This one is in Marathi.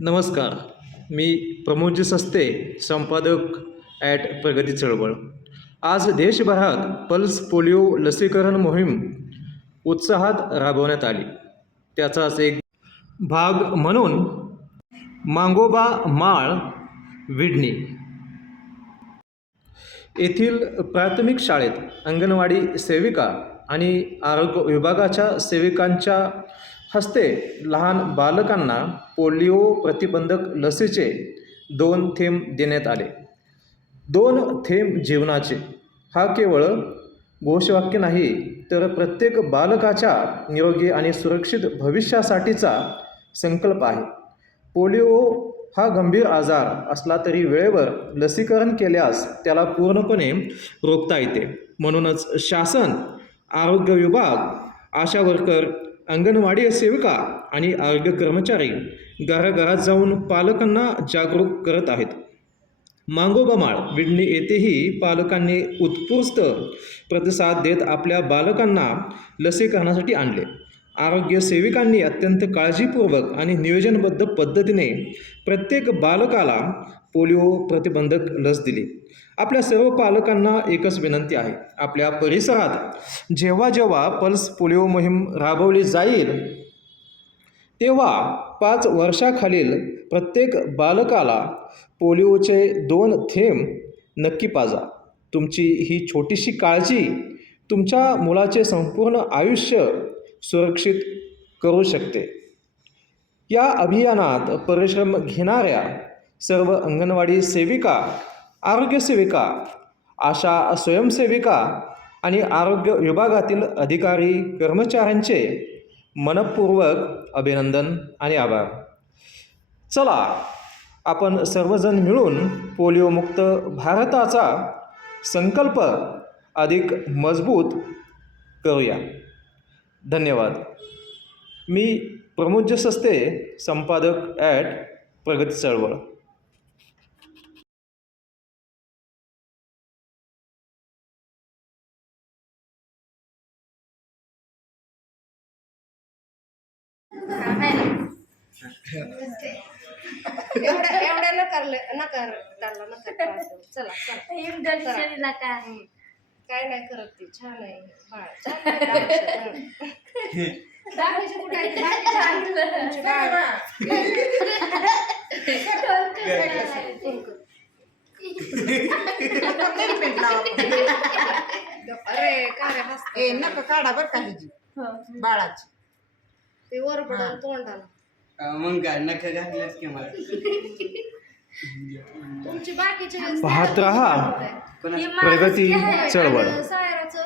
नमस्कार. मी प्रमोदजी सस्ते, संपादक प्रगती चळवळ. आज देशभरात पल्स पोलिओ लसीकरण मोहीम उत्साहात राबवण्यात आली. त्याचाच एक भाग म्हणून मांगोबा माळ, विडणी येथील प्राथमिक शाळेत अंगणवाडी सेविका आणि आरोग्य विभागाच्या सेविकांच्या हस्ते लहान बालकांना पोलिओ प्रतिबंधक लसीचे 2 थेंब देण्यात आले. 2 थेंब जीवनाचे हा केवळ घोषवाक्य नाही, तर प्रत्येक बालकाच्या निरोगी आणि सुरक्षित भविष्यासाठीचा संकल्प आहे. पोलिओ हा गंभीर आजार असला तरी वेळेवर लसीकरण केल्यास त्याला पूर्णपणे रोखता येते. म्हणूनच शासन, आरोग्य विभाग, आशा वर्कर, अंगणवाडी सेविका आणि आरोग्य कर्मचारी घराघरात जाऊन पालकांना जागरूक करत आहेत. मांगोबा माळ, विडणी येथेही पालकांनी उत्स्फूर्त प्रतिसाद देत आपल्या बालकांना लसीकरणासाठी आणले. आरोग्य सेविकांनी अत्यंत काळजीपूर्वक आणि नियोजनबद्ध पद्धतीने प्रत्येक बालकाला पोलिओ प्रतिबंधक लस दिली. आपल्या सर्व पालकांना एकच विनंती आहे, आपल्या परिसरात जेव्हा जेव्हा पल्स पोलिओ मोहीम राबवली जाईल तेव्हा 5 वर्षाखालील प्रत्येक बालकाला पोलिओचे 2 थेंब नक्की पाजा. तुमची ही छोटीशी काळजी तुमच्या मुलाचे संपूर्ण आयुष्य सुरक्षित करू शकते. या अभियानात परिश्रम घेणाऱ्या सर्व अंगणवाडी सेविका, आरोग्य सेविका, आशा स्वयंसेविका आणि आरोग्य विभागातील अधिकारी कर्मचाऱ्यांचे मनपूर्वक अभिनंदन आणि आभार. चला, आपण सर्वजण मिळून पोलिओमुक्त भारताचा संकल्प अधिक मजबूत करूया. धन्यवाद. मी प्रमोद सस्ते, संपादक प्रगती चळवळ. एवढ्या नकार चला काय नाही करत ती. छान आहे बाळ, अरे काय नका काढा बरं काही बाळाची ते वर पडून तोंडाला मग काय नका घातल्याच की मला. तुमची बाकीचे पाहत रहा प्रगती चळवळ. सायराचं